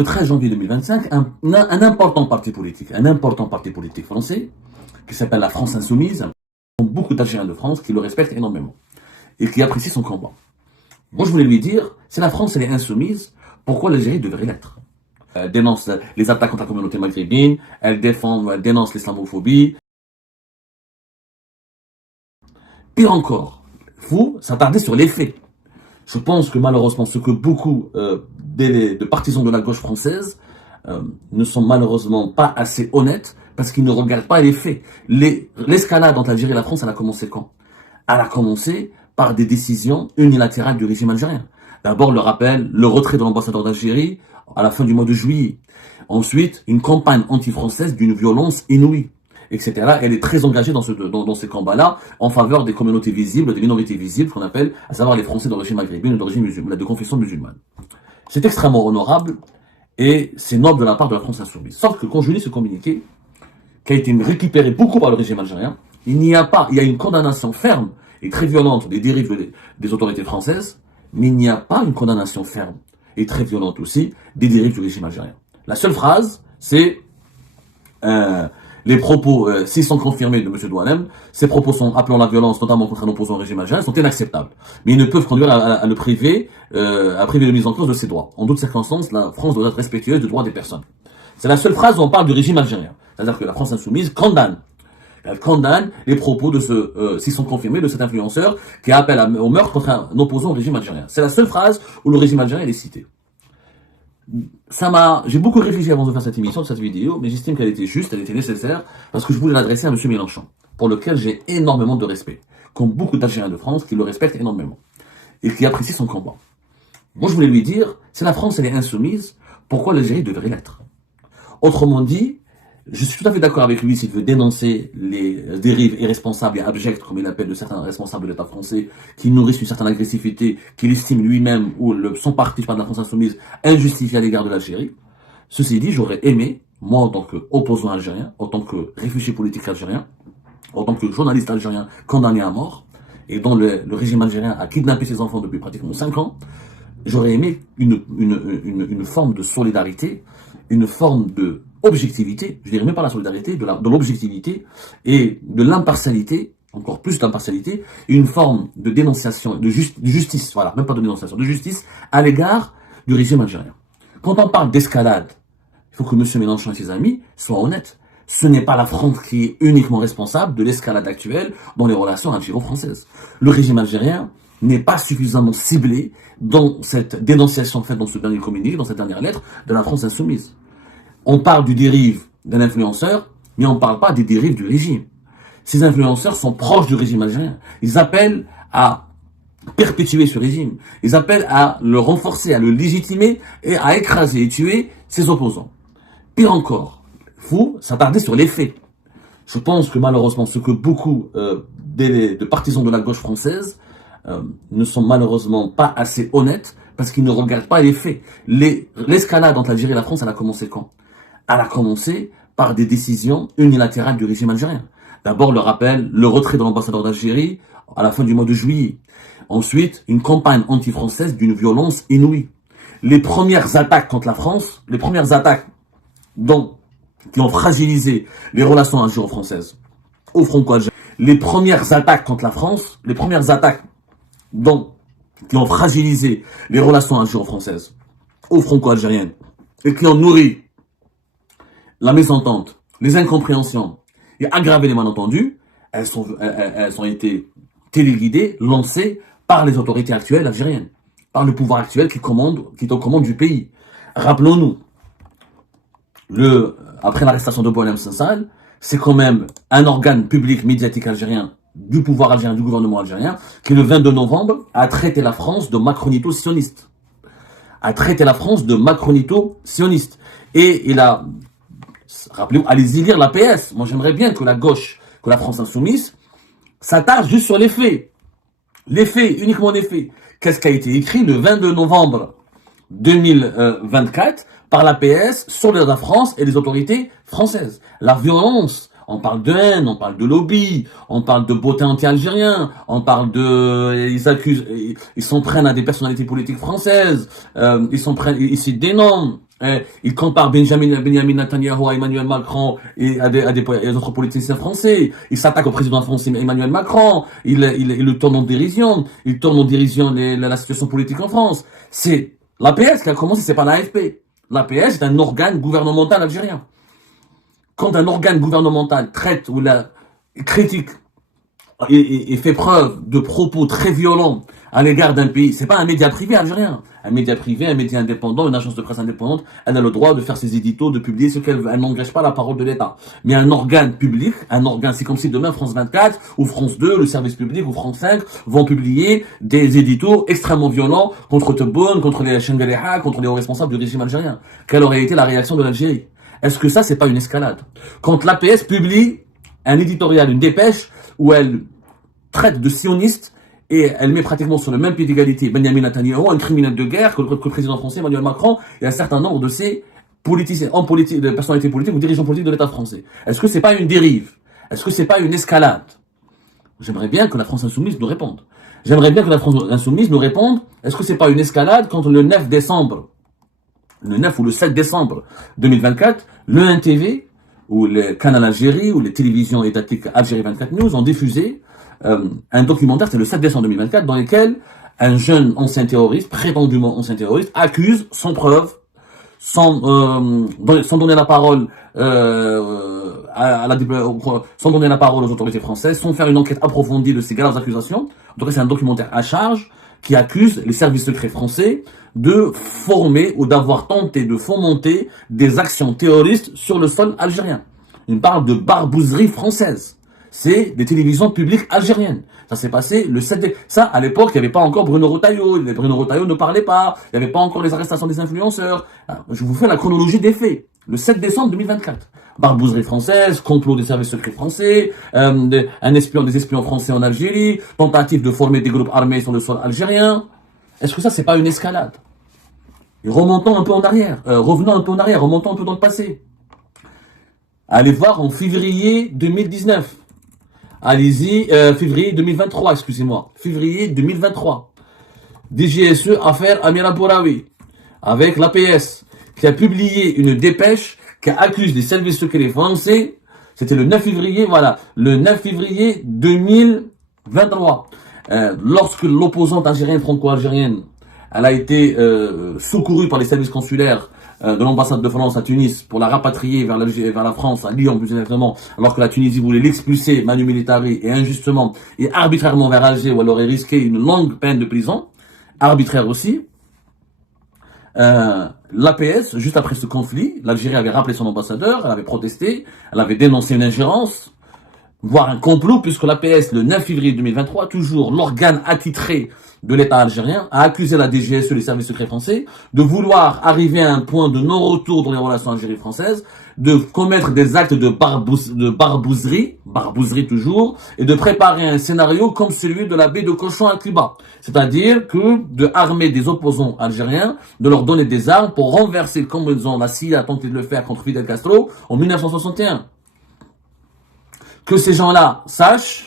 Le 13 janvier 2025, un important parti politique français, qui s'appelle la France Insoumise, beaucoup d'Algériens de France qui le respectent énormément et qui apprécient son combat. Moi, je voulais lui dire, si la France elle est insoumise, pourquoi l'Algérie devrait l'être? Elle dénonce les attaques contre la communauté maghrébine, elle dénonce l'islamophobie. Pire encore, il faut s'attarder sur les faits. Je pense que malheureusement, ce que beaucoup de partisans de la gauche française ne sont malheureusement pas assez honnêtes parce qu'ils ne regardent pas les faits. L'escalade entre l'Algérie et la France, elle a commencé quand? Elle a commencé par des décisions unilatérales du régime algérien. D'abord, le rappel, le retrait de l'ambassadeur d'Algérie à la fin du mois de juillet. Ensuite, une campagne anti-française d'une violence inouïe, etc. Elle est très engagée dans ces combats-là en faveur des communautés visibles, des minorités visibles, qu'on appelle, à savoir les Français d'origine maghrébine ou d'origine musulmane, de confession musulmane. C'est extrêmement honorable et c'est noble de la part de la France insoumise. Sauf que quand je lis ce communiqué, qui a été récupéré beaucoup par le régime algérien, il y a une condamnation ferme et très violente des dérives des autorités françaises, mais il n'y a pas une condamnation ferme et très violente aussi des dérives du régime algérien. La seule phrase, c'est les propos, s'ils sont confirmés de M. Douanem, ces propos sont appelant la violence, notamment contre un opposant au régime algérien, sont inacceptables. Mais ils ne peuvent conduire à le priver, à priver de mise en cause de ses droits. En d'autres circonstances, la France doit être respectueuse des droits des personnes. C'est la seule phrase où on parle du régime algérien. C'est-à-dire que la France insoumise elle condamne les propos de s'ils sont confirmés, de cet influenceur qui appelle au meurtre contre un opposant au régime algérien. C'est la seule phrase où le régime algérien est cité. J'ai beaucoup réfléchi avant de faire cette émission, cette vidéo, mais j'estime qu'elle était juste, elle était nécessaire, parce que je voulais l'adresser à M. Mélenchon, pour lequel j'ai énormément de respect, comme beaucoup d'Algériens de France qui le respectent énormément, et qui apprécient son combat. Moi, je voulais lui dire, si la France elle est insoumise, pourquoi l'Algérie devrait l'être? Autrement dit, je suis tout à fait d'accord avec lui s'il veut dénoncer les dérives irresponsables et abjectes, comme il appelle de certains responsables de l'État français, qui nourrissent une certaine agressivité, qu'il estime lui-même ou son parti, je parle de la France insoumise, injustifiée à l'égard de l'Algérie. Ceci dit, j'aurais aimé, moi en tant qu'opposant algérien, en tant que réfugié politique algérien, en tant que journaliste algérien condamné à mort, et dont le régime algérien a kidnappé ses enfants depuis pratiquement 5 ans, j'aurais aimé une forme de solidarité, une forme de objectivité, je dirais même pas la solidarité, de l'objectivité et de l'impartialité, encore plus d'impartialité, une forme de dénonciation, de justice, voilà, même pas de dénonciation, de justice à l'égard du régime algérien. Quand on parle d'escalade, il faut que M. Mélenchon et ses amis soient honnêtes. Ce n'est pas la France qui est uniquement responsable de l'escalade actuelle dans les relations algéro-françaises. Le régime algérien n'est pas suffisamment ciblé dans cette dénonciation faite dans ce dernier communiqué, dans cette dernière lettre de la France insoumise. On parle du dérive d'un influenceur, mais on ne parle pas des dérives du régime. Ces influenceurs sont proches du régime algérien. Ils appellent à perpétuer ce régime. Ils appellent à le renforcer, à le légitimer et à écraser et tuer ses opposants. Pire encore, il faut s'attarder sur les faits. Je pense que malheureusement, ce que beaucoup de partisans de la gauche française ne sont malheureusement pas assez honnêtes parce qu'ils ne regardent pas les faits. L'escalade entre l'Algérie et la France, elle a commencé quand? Elle a commencé par des décisions unilatérales du régime algérien. D'abord, le rappel, le retrait de l'ambassadeur d'Algérie à la fin du mois de juillet. Ensuite, une campagne anti-française d'une violence inouïe. Les premières attaques contre la France, les premières attaques qui ont fragilisé les relations algéro-françaises au franco-algérien. Les premières attaques contre la France, les premières attaques qui ont fragilisé les relations algéro-françaises aux franco-algériennes et qui ont nourri la mésentente, les incompréhensions et aggravé les malentendus, elles ont été téléguidées, lancées par les autorités actuelles algériennes, par le pouvoir actuel qui est aux commandes du pays. Rappelons-nous, après l'arrestation de Boualem Sansal, c'est quand même un organe public médiatique algérien, du pouvoir algérien, du gouvernement algérien, qui le 22 novembre a traité la France de macronito-sioniste. Et il a, rappelez-vous, allez-y lire la PS. Moi, j'aimerais bien que la gauche, que la France insoumise, s'attarde juste sur les faits. Les faits, uniquement les faits. Qu'est-ce qui a été écrit le 22 novembre 2024 par la PS sur la France et les autorités françaises? La violence. On parle de haine, on parle de lobby, on parle de beauté anti-algérien, ils s'en prennent à des personnalités politiques françaises, ils citent des noms, Il compare Benjamin Netanyahu à Emmanuel Macron et à des autres politiciens français. Il s'attaque au président français Emmanuel Macron. Il le tourne en dérision. Il tourne en dérision la situation politique en France. C'est l'APS qui a commencé, c'est pas l'AFP. L'APS est un organe gouvernemental algérien. Quand un organe gouvernemental traite ou critique et fait preuve de propos très violents à l'égard d'un pays, c'est pas un média privé algérien. Un média privé, un média indépendant, une agence de presse indépendante, elle a le droit de faire ses éditos, de publier ce qu'elle veut. Elle n'engage pas la parole de l'État. Mais un organe public, c'est comme si demain France 24 ou France 2, le service public ou France 5 vont publier des éditos extrêmement violents contre Tebboune, contre les Chengaleh, contre les hauts responsables du régime algérien. Quelle aurait été la réaction de l'Algérie? Est-ce que ça, c'est pas une escalade? Quand l'APS publie un éditorial, une dépêche, où elle traite de sioniste et elle met pratiquement sur le même pied d'égalité Benjamin Netanyahu, un criminel de guerre, que le président français Emmanuel Macron et un certain nombre de ses politiciens, de personnalités politiques ou dirigeants politiques de l'État français. Est-ce que c'est pas une dérive? Est-ce que c'est pas une escalade? J'aimerais bien que la France Insoumise nous réponde. J'aimerais bien que la France Insoumise nous réponde, est-ce que c'est pas une escalade quand le 9 ou le 7 décembre 2024, le 1TV, ou le Canal Algérie, ou les télévisions étatiques Algérie 24 News ont diffusé un documentaire, c'est le 7 décembre 2024, dans lequel un jeune ancien terroriste, prétendument ancien terroriste, accuse sans preuve, sans donner la parole sans donner la parole aux autorités françaises, sans faire une enquête approfondie de ces graves accusations. En tout cas, c'est un documentaire à charge qui accuse les services secrets français de former ou d'avoir tenté de fomenter des actions terroristes sur le sol algérien. Il parle de barbouzerie française. C'est des télévisions publiques algériennes. Ça s'est passé le 7 décembre. Ça, à l'époque, il n'y avait pas encore Bruno Retailleau. Bruno Retailleau ne parlait pas. Il n'y avait pas encore les arrestations des influenceurs. Je vous fais la chronologie des faits. Le 7 décembre 2024. Barbouzerie française, complot des services secrets français, des espions français en Algérie, tentative de former des groupes armés sur le sol algérien. Est-ce que ça, c'est pas une escalade? Et remontons un peu en arrière, revenons un peu en arrière, remontons un peu dans le passé. Allez voir en février 2019. Allez-y, février 2023, excusez-moi. Février 2023. DGSE affaire Amira Bouraoui, avec l'APS, qui a publié une dépêche qui accuse des services secrets français. C'était le 9 février, voilà, le 9 février 2023. Lorsque l'opposante algérienne, franco-algérienne, elle a été secourue par les services consulaires de l'ambassade de France à Tunis pour la rapatrier vers la France, à Lyon plus exactement, alors que la Tunisie voulait l'expulser manu militari et injustement et arbitrairement vers Alger où elle aurait risqué une longue peine de prison, arbitraire aussi. L'APS, juste après ce conflit, l'Algérie avait rappelé son ambassadeur, elle avait protesté, elle avait dénoncé une ingérence, voire un complot, puisque l'APS, le 9 février 2023, toujours l'organe attitré de l'État algérien, a accusé la DGSE, les services secrets français, de vouloir arriver à un point de non-retour dans les relations algérie-françaises, de commettre des actes de barbouzerie toujours, et de préparer un scénario comme celui de la baie de Cochon à Cuba. C'est-à-dire que de armer des opposants algériens, de leur donner des armes pour renverser, comme la CIA a tenté de le faire contre Fidel Castro en 1961. Que ces gens-là sachent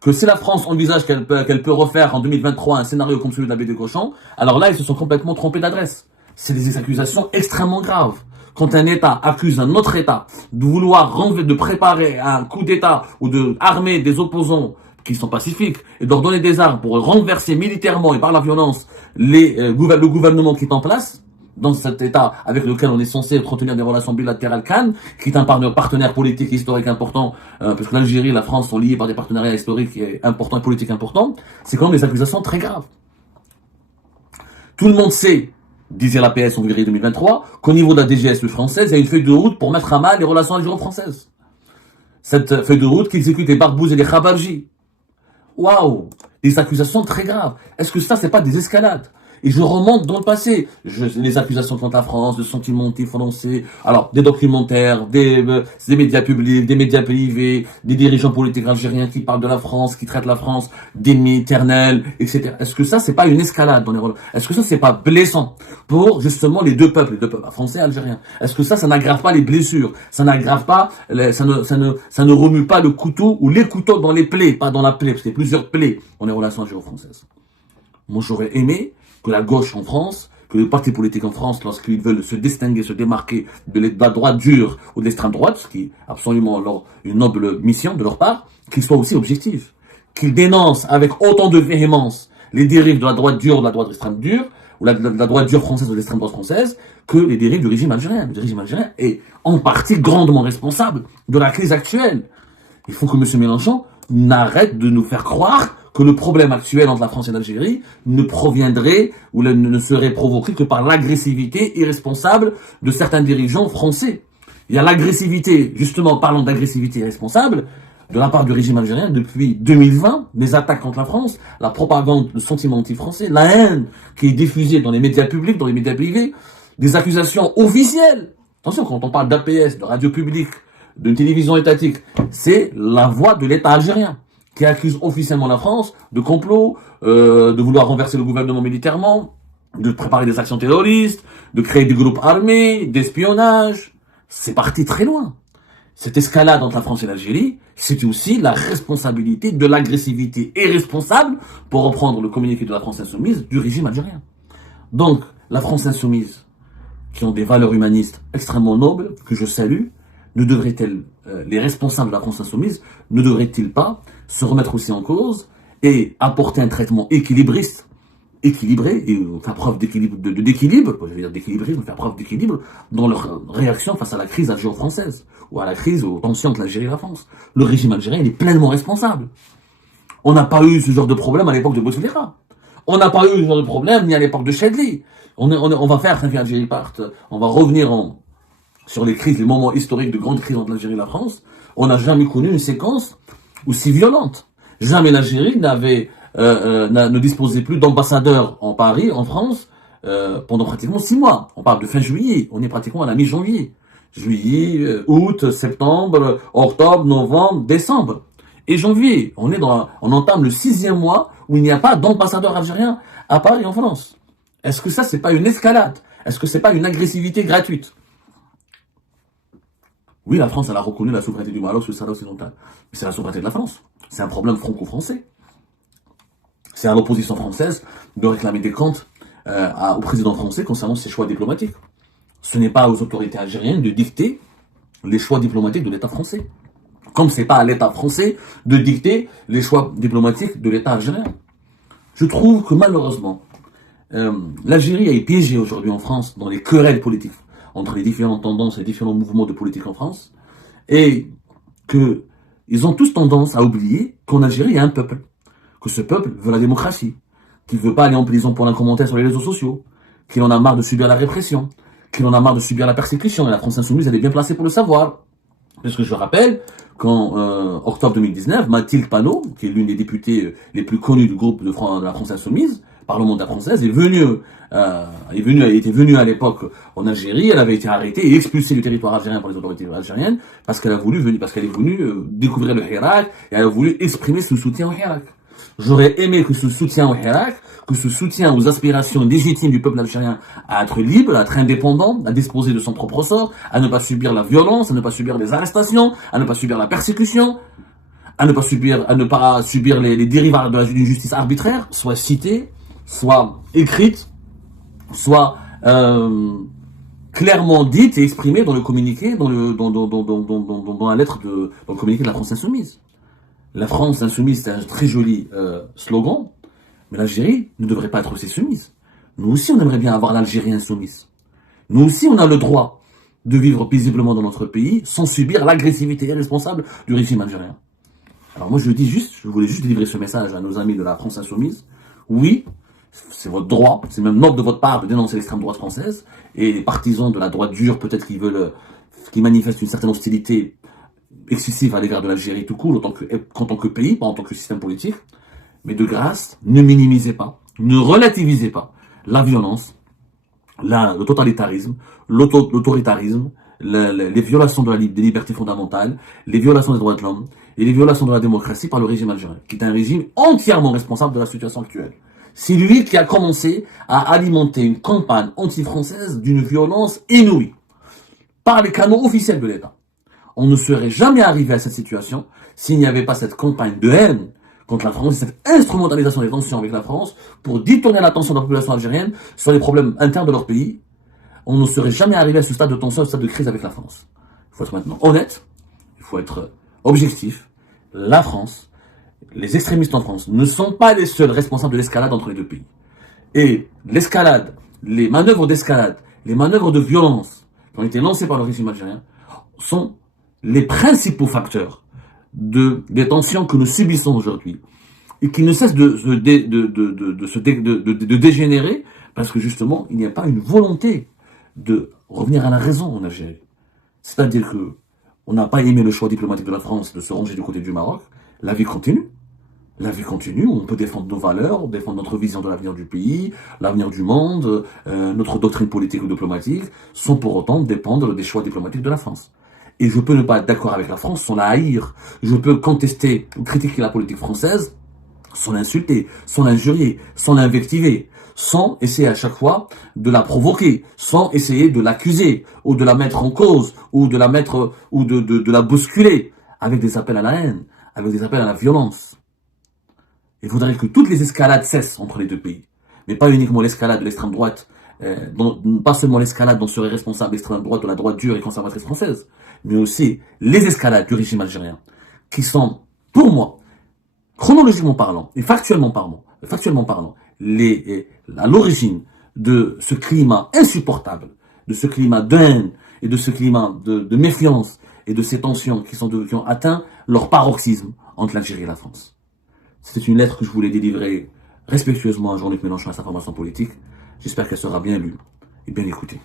que si la France envisage qu'elle peut refaire en 2023 un scénario comme celui de la baie de Cochon, alors là, ils se sont complètement trompés d'adresse. C'est des accusations extrêmement graves. Quand un État accuse un autre État de vouloir de préparer un coup d'État ou de armer des opposants qui sont pacifiques et de leur donner des armes pour renverser militairement et par la violence le gouvernement qui est en place, dans cet État avec lequel on est censé entretenir des relations bilatérales Cannes, qui est un partenaire politique et historique important, parce que l'Algérie et la France sont liés par des partenariats historiques importants et politiques importants, c'est quand même des accusations très graves. Tout le monde sait, disait l'APS en février 2023, qu'au niveau de la DGSE française, il y a une feuille de route pour mettre à mal les relations algéro-françaises. Cette feuille de route qui exécute les barbouzes et les khabarjis. Waouh! Des accusations très graves. Est-ce que ça, c'est pas des escalades? Et je remonte dans le passé. Les accusations contre la France, de sentiments français, alors des documentaires, des médias publics, des médias privés, des dirigeants politiques algériens qui parlent de la France, qui traitent la France d'ennemis éternels, etc. Est-ce que ça, c'est pas une escalade dans les relations? Est-ce que ça, c'est pas blessant pour justement les deux peuples français et algériens? Est-ce que ça n'aggrave pas les blessures? Ça n'aggrave pas, ça ne remue pas le couteau ou les couteaux dans les plaies, pas dans la plaie, parce qu'il y a plusieurs plaies dans les relations algéro-françaises. Moi, j'aurais aimé que la gauche en France, que les partis politiques en France, lorsqu'ils veulent se distinguer, se démarquer de la droite dure ou de l'extrême droite, ce qui est absolument une noble mission de leur part, qu'ils soient aussi objectifs, qu'ils dénoncent avec autant de véhémence les dérives de la droite dure, de la droite extrême dure, ou la droite dure française ou de l'extrême droite française, que les dérives du régime algérien. Le régime algérien est en partie grandement responsable de la crise actuelle. Il faut que M. Mélenchon n'arrête de nous faire croire que le problème actuel entre la France et l'Algérie ne proviendrait ou ne serait provoqué que par l'agressivité irresponsable de certains dirigeants français. Il y a l'agressivité, justement, parlant d'agressivité irresponsable, de la part du régime algérien depuis 2020, des attaques contre la France, la propagande, le sentiment anti-français, la haine qui est diffusée dans les médias publics, dans les médias privés, des accusations officielles. Attention, quand on parle d'APS, de radio publique, d'une télévision étatique, c'est la voix de l'État algérien qui accuse officiellement la France de complot, de vouloir renverser le gouvernement militairement, de préparer des actions terroristes, de créer des groupes armés, d'espionnage. C'est parti très loin. Cette escalade entre la France et l'Algérie, c'est aussi la responsabilité de l'agressivité irresponsable, pour reprendre le communiqué de la France Insoumise, du régime algérien. Donc, la France Insoumise, qui ont des valeurs humanistes extrêmement nobles, que je salue, ne devrait-elle, les responsables de la France Insoumise, ne devraient-ils pas se remettre aussi en cause et apporter un traitement équilibriste, équilibré, et faire preuve d'équilibre, d'équilibre, je veux dire d'équilibrisme, faire preuve d'équilibre dans leur réaction face à la crise algéro-française, ou à la crise, aux tensions entre l'Algérie et la France. Le régime algérien, il est pleinement responsable. On n'a pas eu ce genre de problème à l'époque de Bouteflika. On n'a pas eu ce genre de problème ni à l'époque de Chadli. On va faire, quand l'Algérie parte, on va revenir sur les crises, les moments historiques de grande crise entre l'Algérie et la France. On n'a jamais connu une séquence aussi violente. Jamais l'Algérie ne disposait plus d'ambassadeurs en Paris, en France, pendant pratiquement 6 mois. On parle de fin juillet, on est pratiquement à la mi-janvier. Juillet, août, septembre, octobre, novembre, décembre. Et janvier, on entame le 6e mois où il n'y a pas d'ambassadeur algérien à Paris, en France. Est-ce que ça, c'est pas une escalade? Est-ce que c'est pas une agressivité gratuite? Oui, la France, elle a reconnu la souveraineté du Maroc sur le Sahara occidental. Mais c'est la souveraineté de la France. C'est un problème franco-français. C'est à l'opposition française de réclamer des comptes au président français concernant ses choix diplomatiques. Ce n'est pas aux autorités algériennes de dicter les choix diplomatiques de l'État français. Comme c'est pas à l'État français de dicter les choix diplomatiques de l'État algérien. Je trouve que malheureusement, l'Algérie est piégée aujourd'hui en France dans les querelles politiques entre les différentes tendances et les différents mouvements de politique en France, et qu'ils ont tous tendance à oublier qu'en Algérie, il y a un peuple, que ce peuple veut la démocratie, qu'il ne veut pas aller en prison pour un commentaire sur les réseaux sociaux, qu'il en a marre de subir la répression, qu'il en a marre de subir la persécution, et la France Insoumise, elle est bien placée pour le savoir. Parce que je rappelle qu'en octobre 2019, Mathilde Panot, qui est l'une des députées les plus connues du groupe de la France Insoumise, parlementaire française, elle était venue à l'époque en Algérie, elle avait été arrêtée et expulsée du territoire algérien par les autorités algériennes parce qu'elle est venue découvrir le Hirak et elle a voulu exprimer son soutien au Hirak. J'aurais aimé que ce soutien au Hirak, que ce soutien aux aspirations légitimes du peuple algérien à être libre, à être indépendant, à disposer de son propre sort, à ne pas subir la violence, à ne pas subir les arrestations, à ne pas subir la persécution, à ne pas subir les dérives d'une justice arbitraire, soit citée, soit écrite, soit clairement dite et exprimée dans le communiqué, dans la lettre dans le communiqué de la France Insoumise. La France Insoumise, c'est un très joli slogan, mais l'Algérie ne devrait pas être aussi soumise. Nous aussi, on aimerait bien avoir l'Algérie insoumise. Nous aussi, on a le droit de vivre paisiblement dans notre pays sans subir l'agressivité irresponsable du régime algérien. Alors moi, je voulais juste délivrer ce message à nos amis de la France Insoumise. Oui, c'est votre droit, c'est même noble de votre part de dénoncer l'extrême droite française et les partisans de la droite dure, peut-être qui manifestent une certaine hostilité excessive à l'égard de l'Algérie tout court, en tant que pays, pas en tant que système politique. Mais de grâce, ne minimisez pas, ne relativisez pas la violence, le totalitarisme, l'autoritarisme, les violations des libertés fondamentales, les violations des droits de l'homme et les violations de la démocratie par le régime algérien, qui est un régime entièrement responsable de la situation actuelle. C'est lui qui a commencé à alimenter une campagne anti-française d'une violence inouïe, par les canaux officiels de l'État. On ne serait jamais arrivé à cette situation s'il n'y avait pas cette campagne de haine contre la France, cette instrumentalisation des tensions avec la France pour détourner l'attention de la population algérienne sur les problèmes internes de leur pays, on ne serait jamais arrivé à ce stade de tension, à ce stade de crise avec la France. Il faut être maintenant honnête, il faut être objectif. La France, les extrémistes en France ne sont pas les seuls responsables de l'escalade entre les deux pays. Et l'escalade, les manœuvres d'escalade, les manœuvres de violence qui ont été lancées par le régime algérien sont les principaux facteurs des tensions que nous subissons aujourd'hui et qui ne cessent de dégénérer parce que justement, il n'y a pas une volonté de revenir à la raison en Algérie. C'est-à-dire que on n'a pas aimé le choix diplomatique de la France de se ranger du côté du Maroc. La vie continue. La vie continue, on peut défendre nos valeurs, défendre notre vision de l'avenir du pays, l'avenir du monde, notre doctrine politique ou diplomatique, sans pour autant dépendre des choix diplomatiques de la France. Et je peux ne pas être d'accord avec la France sans la haïr. Je peux contester ou critiquer la politique française sans l'insulter, sans l'injurier, sans l'invectiver, sans essayer à chaque fois de la provoquer, sans essayer de l'accuser, ou de la mettre en cause, ou de la mettre, ou de la bousculer, avec des appels à la haine, avec des appels à la violence. Il faudrait que toutes les escalades cessent entre les deux pays, mais pas uniquement l'escalade de l'extrême droite, pas seulement l'escalade dont serait responsable l'extrême droite de la droite dure et conservatrice française, mais aussi les escalades du régime algérien, qui sont, pour moi, chronologiquement parlant et factuellement parlant, à l'origine de ce climat insupportable, de ce climat de haine et de ce climat de méfiance et de ces tensions qui ont atteint leur paroxysme entre l'Algérie et la France. C'était une lettre que je voulais délivrer respectueusement à Jean-Luc Mélenchon à sa formation politique. J'espère qu'elle sera bien lue et bien écoutée.